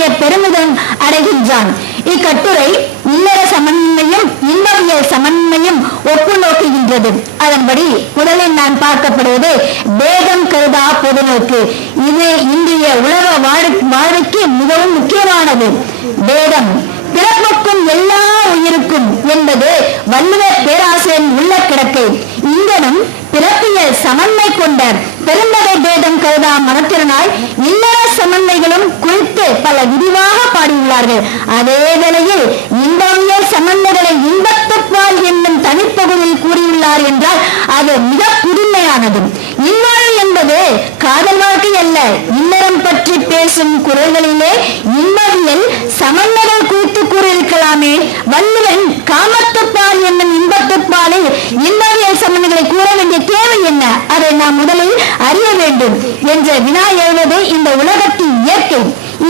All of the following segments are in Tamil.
பாடிய பெருமிதம் அடைகின்றான். இக்கட்டுரை இல்லற சமன்மையும் இன்பவியல் சமன்மையும் ஒப்பு நோக்குகின்றது. அதன்படி முதலில் நான் பார்க்கப்படுவது வேகம் கருதா பொதுநோக்கு. இது இந்திய உலக வாழ்வுக்கு மிகவும் முக்கியமானது. வேகம் பிறப்புக்கும் எல்லா உயிருக்கும் என்பது வள்ளுவர் பேராசிரியரின் உள்ள கிடக்கை இங்கனும் பிறப்பியல் சமன்மை கொண்ட பெருந்தகை பேதம் கருதா மனத்திறனாய் இல்லற சமன்மைகளும் குறித்து பல விரிவாக பாடியுள்ளார்கள். அதே வேளையில் இன்பவியல் சமன்மைகளை இன்பத்துப்பால் என்னும் தனிப்பகுதியில் கூறியுள்ளார் என்றால் அது மிக புதுமையானது இல்வாழ்வு என்பது காதல் வாழ்க்கை அல்ல பற்றி பேசும் குரல்களிலே இன்பவியல் சமன்மகள் குறித்து கூறியிருக்கலாமே. வள்ளுவன் காமத்துப்பால் என்னும் இன்பத்துப்பாலில் இன்பவியல் சமன்மைகளை கூற வேண்டிய தேவை என்ன? அதை நாம் முதலில் அறிய வேண்டும் என்ற வினா எழுவது இந்த உலகத்தின் இயற்கை.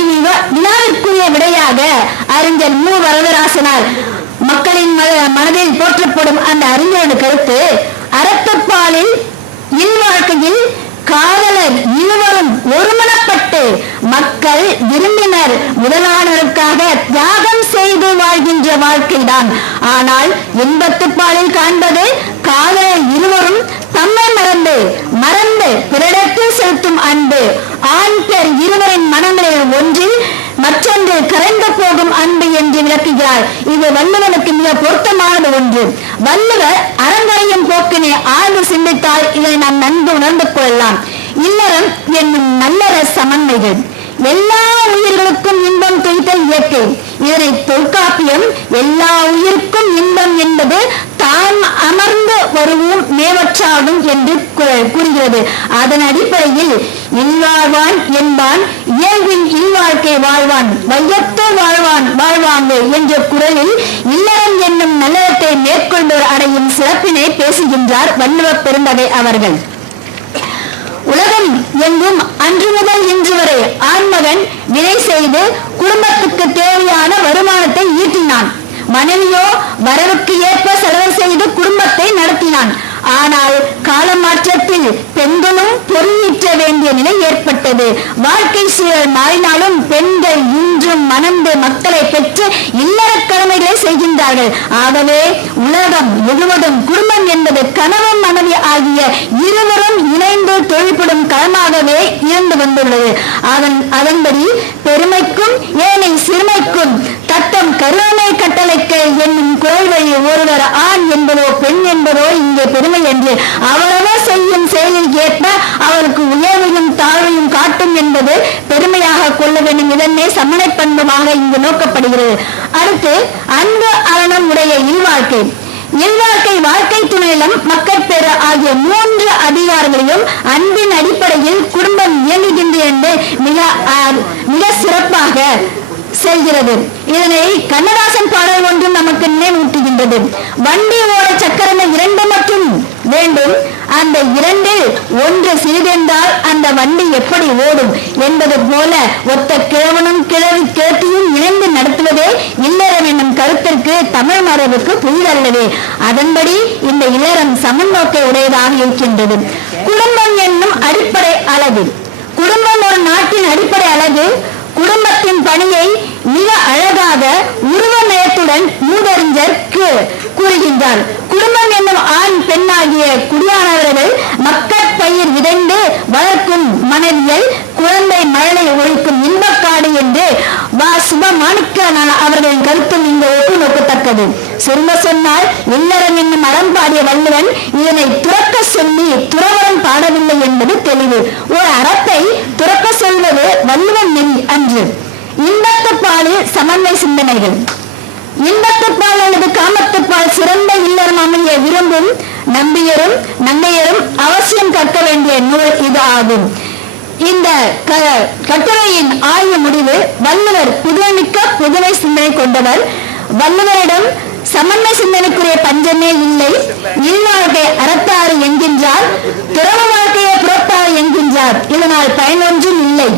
இனி வினாவிற்குரிய விடையாக அறிஞர் மு. வரதராசனார் மக்களின் மனதில் போற்றப்படும் அந்த அறிஞரின் கருத்து அறத்துப்பாலில் இல்வாழ்க்கையில் காதலர் இருவரும் ஒருமனப்பட்டு மக்கள் விரும்பினர். முதலாளருக்காக தியாகம் செய்து வாழ்கின்ற வாழ்க்கைதான். ஆனால் இன்பத்துப்பாலில் காண்பது காதலர் இருவரும் தம்மை மறந்து மறந்து பிறடத்தில் செலுத்தும் அன்பு. ஆண் பெண் இருவரின் மனங்களில் ஒன்றில் மற்றொன்று கரைந்து போகும் அன்பு என்று விளக்குகிறார். இது வல்லவனுக்கு மிக பொருத்தமானது ஒன்று. வள்ளுவர் அறங்கரையும் போக்கினை ஆழ்ந்து சிந்தித்தால் இதை நாம் நன்கு உணர்ந்து கொள்ளலாம். இல்லறம் என்னும் நல்லற சமன்மைகள். எல்லா உயிர்களுக்கும் இன் இயற்கை இதனை தொல்காப்பியம் எல்லா உயிருக்கும் இன்பம் என்பது தாம் அமர்ந்து வருவோம் மேவற்றாகும் என்று கூறுகிறது. அதன் அடிப்படையில் இல்வாழ்வான் என்பான் இயல்பின் இல்வாழ்க்கை வாழ்வான் வையத்தோ வாழ்வான் வாழ்வாங்க என்ற குரலில் இல்லறம் என்னும் நல்லறத்தை மேற்கொண்டோர் அடையும் சிறப்பினை பேசுகின்றார் வள்ளுவ பெருந்தகை அவர்கள். உலகம் எங்கும் அன்று முதல் இன்று வரை ஆண்மகன் வினை செய்து குடும்பத்துக்கு தேவையான வருமானத்தை ஈட்டினான். மனைவியோ வரவுக்கு ஏற்ப செலவு செய்து குடும்பத்தை நடத்தினான். ஆனால் கால மாற்றத்தில் பெண்களும் பொருளீற்ற வேண்டிய நிலை ஏற்பட்டது. வாழ்க்கை சூழல் மாறினாலும் பெண்கள் இன்றும் மணந்து மக்களை பெற்று இல்லற கடமைகளை செய்கின்றார்கள். ஆகவே உலகம் முழுவதும் குடும்பம் என்பது கணவன் மனைவி ஆகிய இருவரும் இணைந்து தொழில்படும் களமாகவே இருந்து வந்துள்ளது. அதன் அதன்படி பெருமைக்கும் ஏனை சிறுமைக்கும் தத்தம் கருணை கட்டளைக்கு என்னும் குரல் ஒருவர் ஆண் என்பதோ பெண் என்பதோ இங்கே பெருமை என்று அவரவர் செய்யும் செயலில் ஏற்ப அவருக்கு உயர்வையும் தாழ்வையும் காட்டும் என்பது பெருமையாக கொள்ள வேண்டும். இதனே சமண பண்பமாக இங்கு நோக்கப்படுகிறது. அடுத்து அன்பு அரணம் உடைய இல்வாழ்க்கை. இல்வாழ்க்கை வாழ்க்கை துணையிலும் மக்கட்பேறு ஆகிய மூன்று அதிகாரங்களையும் அன்பின் அடிப்படையில் குடும்பம் இயங்குகின்ற என்று மிக மிக சிறப்பாக செல்கிறது. இதனை கண்ணதாசன் பாடல் ஒன்றும் நமக்கு நினைவூட்டுகின்றது. வண்டி ஓட சக்கரங்கள் இரண்டு மட்டும் வேண்டும். அந்த இரண்டில் ஒன்று சிறிதென்றால் அந்த வண்டி எப்படி ஓடும் என்பது போல ஒத்த கிழவனும் கிழவி கேட்டியும் இணைந்து நடத்துவதே இல்லறம் என்னும் கருத்திற்கு தமிழ் மரபுக்கு புதிதல்லவே. அதன்படி இந்த இல்லறம் சமநோக்கை உடையதாக இருக்கின்றது. குடும்பம் என்னும் அடிப்படை அளவு குடும்பம் ஒரு நாட்டின் அடிப்படை அழகு குடும்பத்தின் பணியை மிக அழகாக உருவமயத்துடன் மூதறிஞர் கூறுகின்றார். குடும்பம் என்னும் ஆண் பெண்ணாகிய குடியானவர்கள் மக்கள் பயிர் விதைந்து வளர்க்கும் மனைவியை குழந்தை மழலை ஒழிக்கும் இன்பக்காடு என்று வா சுபமாணிக்க அவர்களின் கருத்தும் இங்கு ஒப்பு நோக்கத்தக்கது சொல்ல சொன்னால் இல்லறம் என்னும் அறம் பாடிய வள்ளுவன் இதனை துறக்க சொல்லி துறவரம் பாடவில்லை என்பது தெளிவு. ஒரு அறத்தை துறக்க சொல்வது வள்ளுவன் நெறி அன்று. இன்பத்துப்பாலில் சமன்மை சிந்தனைகள். இன்பத்துப்பால் அல்லது காமத்துப்பால் சிறந்த இல்லறம் அமைய விரும்பும் நம்பியரும் நங்கையரும் அவசியம் கற்க வேண்டிய நூல் இது ஆகும் இந்த க- கட்டுரையின் ஆய்வு முடிவு வள்ளுவர் புதுமைமிக்க புதுமை சிந்தனை கொண்டவர். வள்ளுவரிடம் சமன்மை சிந்தனைக்குரிய பஞ்சமே இல்லை. இல்வாழ்க்கை அறத்தாறு என்கின்றார் துறவு வாழ்க்கையை புறத்தாறு என்கின்றார். இதனால் பயனொன்றும் இல்லை.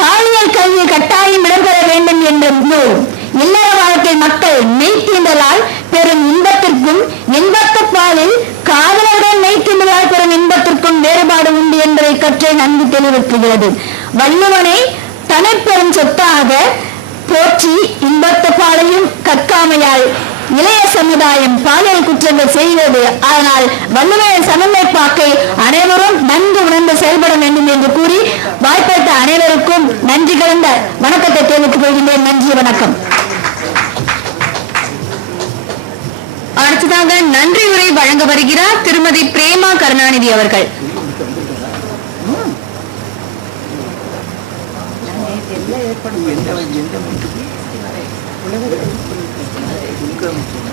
பாலியல் கல்வி கட்டாயம் இடம்பெற வேண்டும் என்ற நூல் இல்லற வாழ்க்கை மக்கள் மெய்த்தீண்டலால் பெறும் இன்பத்திற்கும் இன்பத்து பாலில் காதலருடன் மெய்த்தீண்டலால் பெறும் இன்பத்திற்கும் வேறுபாடு உண்டு என்பதை கற்றை நன்கு தெளிவுறுத்துகிறது. வள்ளுவனை தனிப்பெரும் சொத்தாக போற்றி இன்பத்த பாலையும் கற்காமையால் இளைய சமுதாயம் பாலியல் குற்றங்கள் செய்கிறது. ஆனால் வள்ளுவரின் சமன்மை பாக்கை அனைவரும் நன்கு உணர்ந்து செயல்பட வேண்டும் என்று கூறி வாய்ப்பளித்த அனைவருக்கும் நன்றி கலந்த வணக்கத்தை தெரிவித்துக் கொள்கின்றேன். நன்றி வணக்கம். அடுத்ததாக நன்றி உரை வழங்க வருகிறார் திருமதி பிரேமா கருணாநிதி அவர்கள்.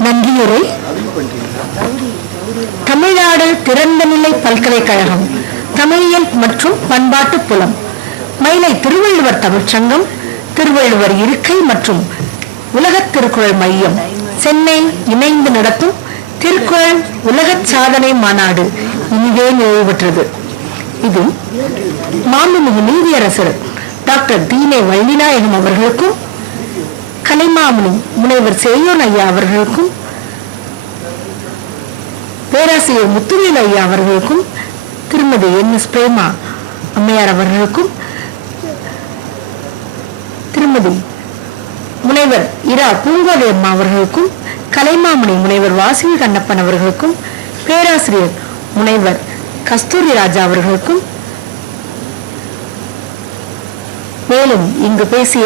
நன்றியுரை தமிழ்நாடு திறந்தநிலை பல்கலைக்கழகம் தமிழியல் மற்றும் பண்பாட்டு புலம் மயிலை திருவள்ளுவர் தமிழ்ச்சங்கம் திருவள்ளுவர் இருக்கை மற்றும் உலகத் திருக்குறள் மையம் சென்னை இணைந்து நடத்தும் திருக்குறள் உலகச் சாதனை மாநாடு இனிதே நிறைவு பெற்றது. இதில் மாண்புமிகு நீதியரசர் டாக்டர் தீனே வள்ளிநாயகம் அவர்களுக்கும் கலைமாமணி முனைவர் செய்யோன் ஐயா அவர்களுக்கும் பேராசிரியர் முத்துவேல் ஐயா அவர்களுக்கும் திருமதி என் எஸ் பிரேமா அம்மையார் அவர்களுக்கும் திருமதி முனைவர் இரா பூங்கோதை அம்மா அவர்களுக்கும் கலைமாமணி முனைவர் வாசுகி கண்ணப்பன் அவர்களுக்கும் பேராசிரியர் முனைவர் கஸ்தூரி ராஜா அவர்களுக்கும் மேலும் இங்கு பேசிய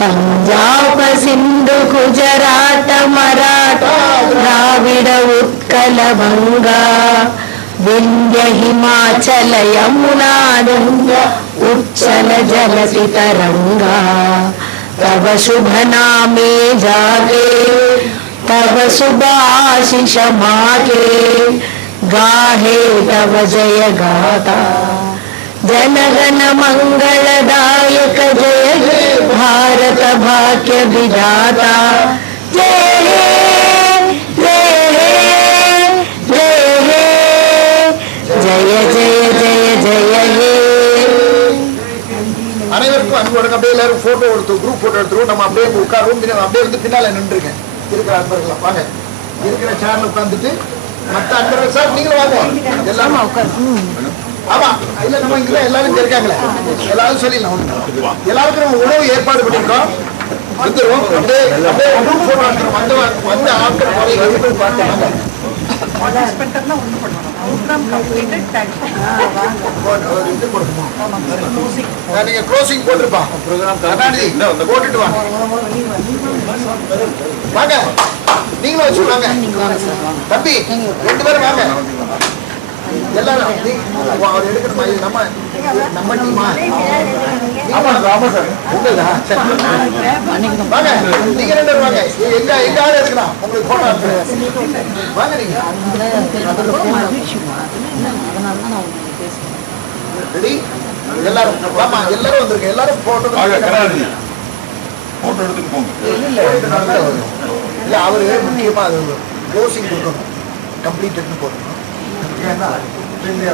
பஞ்சாப சிந்து குஜராட்ட மராட்டா திராவிட உட்கல வங்கா விந்திய ஹிமாச்சல யமுனா கங்கா உச்சல ஜலசி तरंगा तब शुभ नामे जागे तब शुभ आशीष मागे गाहे तब जय गाता जनगण मंगलदायक जय भारत भाग्य विधाता जय हे जय हे जय हे जय जय जय जय हे அனைவருக்கும் அன்போடு அப்படியே எல்லாரும் போட்டோ எடுத்து குரூப் போட்டோ எடுத்துருவோம் நம்ம அப்படியே உட்காருவோம் பின்ன அப்படியே வந்து பின்னால நின்றுங்க இருக்கிற அன்பர்கள் வாங்க இருக்கிற சேர்ல உட்கார்ந்துட்டு மத்த அன்பர்கள் சார் நீங்களும் வாங்க எல்லாரும் ஆமா இல்ல நம்ம இங்க எல்லாரும் இங்க இருக்காங்களே. எல்லாரும் சொல்லிடலாம். எல்லாருக்கும் நம்ம உணவு ஏற்பாடு பண்ணிருக்கோம் வந்துருவோம். அப்படியே அப்படியே குரூப் போட்டோ எடுத்துருவோம் வந்த வந்த ஆட்கள் போய் எடுத்து பார்த்து நீங்க க்ளோசிங் போட்டிருப்பான் கருணாநிதி போட்டுட்டு வாங்க. வாங்க. நீங்களும் வச்சு வாங்க தம்பி ரெண்டு பேரும் வாங்க. எல்லாரும் அவர் எடுக்கணுமா இது நம்ம நம்ம டீமா ஆமா ஆமா சார். உங்களதா வாங்க நீங்க ரெண்டு வாங்க. எங்க எங்க ஆள் எடுக்கலாம் உங்களுக்கு போட்டோ வாங்க நீங்க. ரெடி எல்லாரும் ஆமா எல்லாரும் வந்திருக்க எல்லாரும் போட்டோ போட்டோ எடுத்துட்டு போங்க. இல்ல அவரு முக்கியமா அது க்ளோசிங் கொடுக்கணும். கம்ப்ளீட்டட்னு போடணும். ஏன்னா பின்ன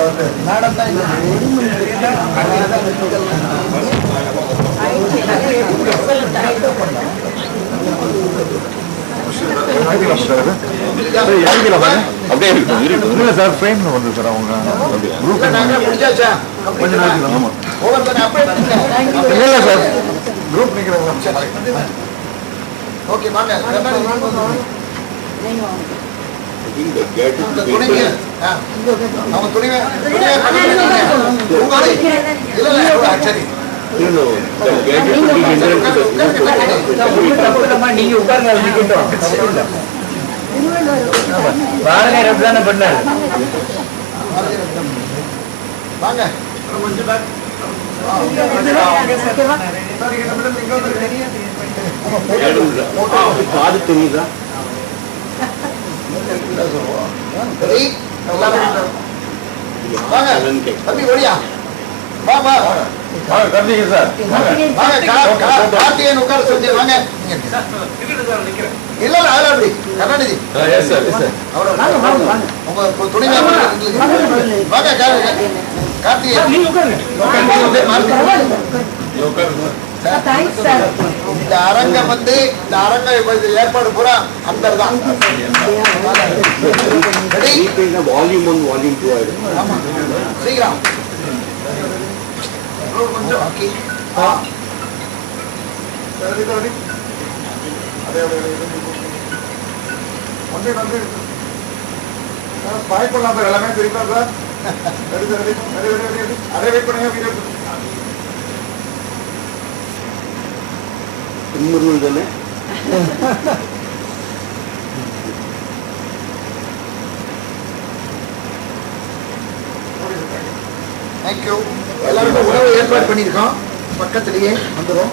அப்படியே இருக்கட்டும், சார் ஃப்ரேம்ல வந்து சார் அவங்க குரூப் கொஞ்ச நேரத்தில் சார் குரூப் ஓகே இந்த நீங்க உட்கார்ந்து பாரதிய ரப்தான பண்ணாரு. வாங்க. காது தெரியுதா? கார்த்திகேயன் உட்கார சொல்லி வாங்க. இல்ல இல்ல அதுல அப்படி கருணாநிதி உங்க துணை வாங்க கார்த்திகேயன் இந்த அரங்கம் வந்து இந்த அரங்க இது ஏற்பாடு பூரா அந்தர் தான்? வால்யூம் ஒன் வால்யூம் டூ ஆயிடும். சீக்கிரம் கொஞ்சம் ஓகே ஆ. வந்து வந்து. பாய் பண்ணலாம் சார்? எல்லாமே தெரியுமா சார் அதே வெயிட் பண்ணுங்க வீடியோ திருமுருகன் தானே தேங்க்யூ எல்லாருக்கும் உணவு ஏற்பாடு பண்ணியிருக்கோம். பக்கத்திலேயே வந்துடும்